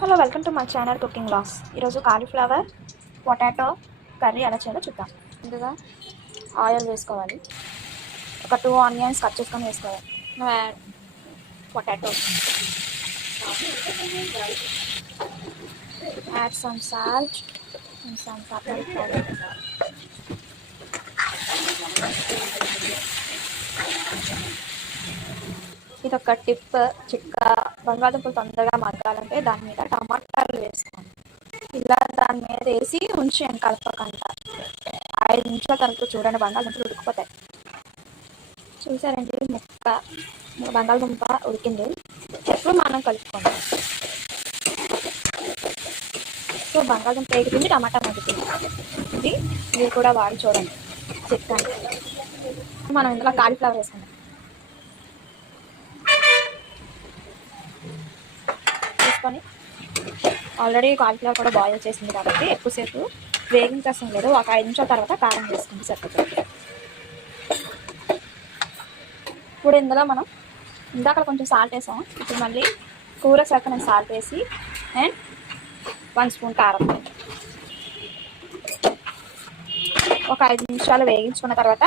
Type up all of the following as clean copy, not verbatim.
Hello, welcome to my channel cooking blogs. ఈరోజు cauliflower potato curry ఎలా చేయాలో చూద్దాం. ముందుగా ఆయిల్ వేసుకోవాలి. ఒక 2 ఆనియన్స్ కట్ చేసుకొని వేసుకోవాలి. Potato, add some salt and some paprika powder. ఇది ఒక టిప్ చిక్క. బంగాళదుంపలు తొందరగా మగ్గాలంటే దాని మీద టమాటాలు వేసుకోండి. ఇలా దాని మీద వేసి ఉంచేయండి కలపకుండా. 5 నిమిషాల తర్వాత చూడండి, బంగాళదుంపలు ఉడికిపోతాయి. చూసారండి, బంగాళదుంప ఉడికింది. ఎప్పుడు మనం కలుపుకోండి. సో బంగాళదుంప వేగుతుంది, టమాటా మగ్గుతుంది. ఇది కూడా వాడి చూడండి చికెన్. మనం ఇందులో కాలీఫ్లవర్ వేసుకుందాం. వేసుకొని ఆల్రెడీ కాలీఫ్లవర్ కూడా బాయిల్ చేసింది కాబట్టి ఎక్కువసేపు వేగించడం లేదు. ఒక 5 నిమిషాల తర్వాత కారం వేసుకుంది సరిపోతుంది. ఇప్పుడు ఇందులో మనం ఇందాక కొంచెం సాల్ట్ వేసాము. ఇప్పుడు మళ్ళీ కూర సరిగ్గా నేను సాల్ట్ వేసి అండ్ 1 స్పూన్ కారం, ఒక 5 నిమిషాలు వేగించుకున్న తర్వాత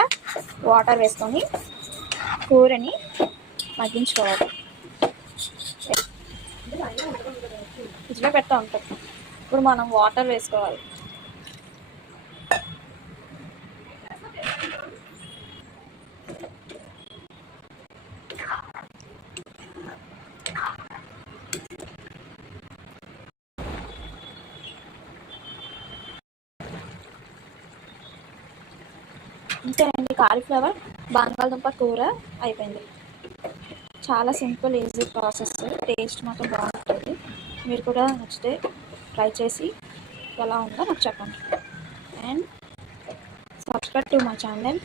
వాటర్ వేసుకొని కూరని మగ్గించుకోవాలి. ఫ్రిడ్జ్లో పెడతా ఉంటుంది. ఇప్పుడు మనం వాటర్ వేసుకోవాలి. అంతేనండి, కాలీఫ్లవర్ బంగాళదుంప కూర అయిపోయింది. చాలా సింపుల్, ఈజీ ప్రాసెస్. టేస్ట్ మాత్రం బాగుంటుంది. మీరు కూడా నచ్చితే ట్రై చేసి ఎలా ఉందో నాకు చెప్పండి. And subscribe to my channel.